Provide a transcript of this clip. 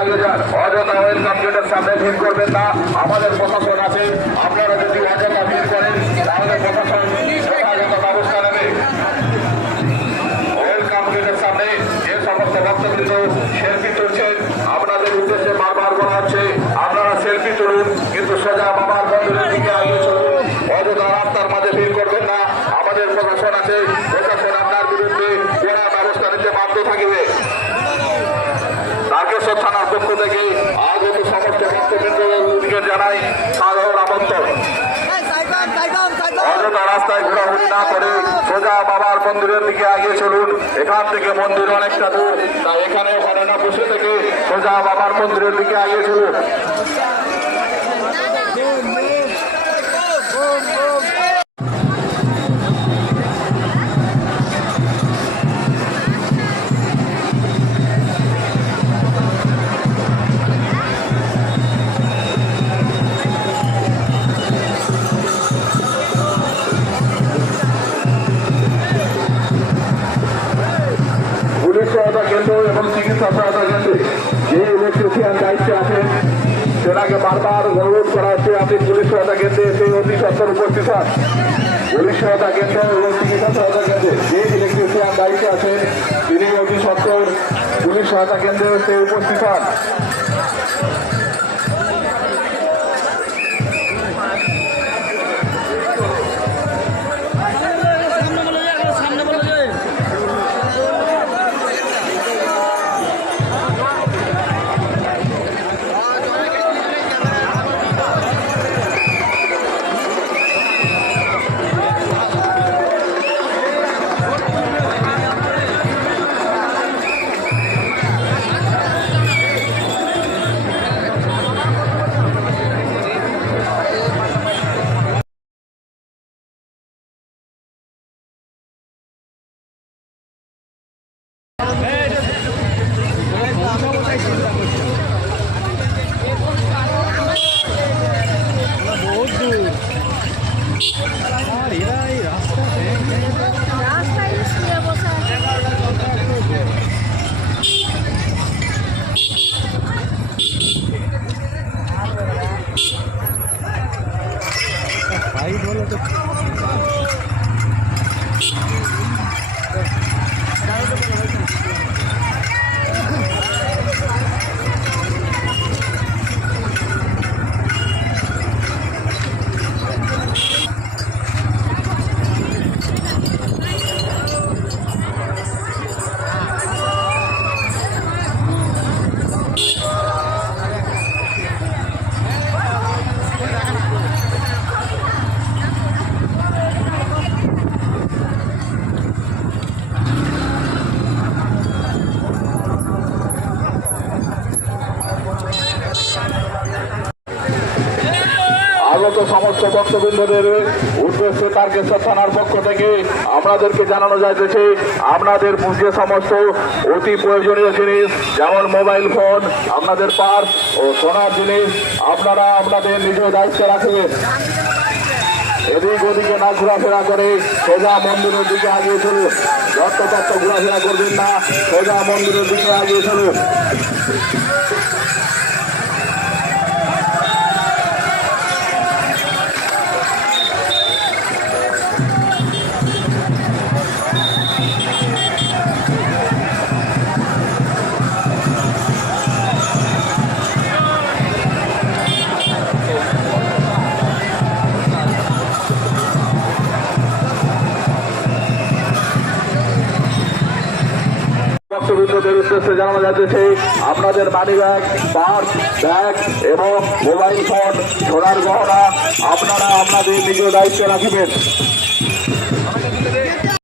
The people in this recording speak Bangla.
আগে যান। অযথা ওয়েলকাম গেটের সামনে ভিড় করবেন না। আমাদের প্রশাসন আছে, আপনারা যদি অযথা ভিড় করেন তাহলে প্রশাসন যথাযথ ব্যবস্থা নেবে। ওয়েলকাম গেটের সামনে যে সমস্ত ভক্তবৃন্দ সেলফি তুলছেন, আপনাদের উদ্দেশ্যে বারবার বলা হচ্ছে আপনারা সেলফি তুলুন, কিন্তু সোজা বাবার মন্দিরের দিকে আগে চলুন। অযথা রাস্তার মাঝে ভিড় করবেন না। আমাদের প্রশাসন আছে, প্রশাসন আপনার বিরুদ্ধে কড়া ব্যবস্থা নিতে বাধ্য থাকবে। তারকেশ্বর থানার পক্ষ থেকে আগত সমস্ত ভক্তবৃন্দকে জানাই সাধারণ আমন্ত্রণ। অযথা রাস্তায় ঘোরাঘুরি না করে সোজা বাবার মন্দিরের দিকে এগিয়ে চলুন। এখান থেকে মন্দির অনেকটা দূর, তাই এখানে ওখানে না বসে থেকে সোজা বাবার মন্দিরের দিকে এগিয়ে চলুন। পুলিশ সহায়তা কেন্দ্র এবং চিকিৎসা সহায়তা কেন্দ্রে যে ইলেকট্রিশিয়ান দায়িত্বে আছেন সেটাকে বারবার অনুরোধ করা হচ্ছে আপনি পুলিশ সহায়তা কেন্দ্রে এসে অতি সত্তর উপস্থিত হন। পুলিশ সহায়তা কেন্দ্র এবং চিকিৎসা সহায়তা কেন্দ্রে যে ইলেকট্রিশিয়ান দায়িত্বে আছেন তিনি অতি সত্তর পুলিশ সহায়তা কেন্দ্রে এসে উপস্থিত হন। আগত সমস্ত ভক্তবৃন্দদের উদ্দেশ্যে তারকেশ্বর থানার পক্ষ থেকে আপনাদেরকে জানানো যাইতেছে আপনাদের যে সমস্ত অতি প্রয়োজনীয় জিনিস যেমন মোবাইল ফোন, আপনাদের পার্স ও সোনার জিনিস আপনারা আপনাদের নিজ দায়িত্বে রাখবেন। এদিক ওদিকে না ঘোরাফেরা করে সোজা মন্দিরের দিকে এগিয়ে চলুন। যত্রতত্র ঘোরাফেরা করবেন না, সোজা মন্দিরের দিকে এগিয়ে চলুন। ভক্তবৃন্দদের উদ্দেশ্যে জানানো যাচ্ছে আপনাদের মানি ব্যাগ, পার্স, ব্যাগ এবং মোবাইল ফোন, সোনার গহনা আপনারা আপনাদের নিজ দায়িত্বে রাখবেন।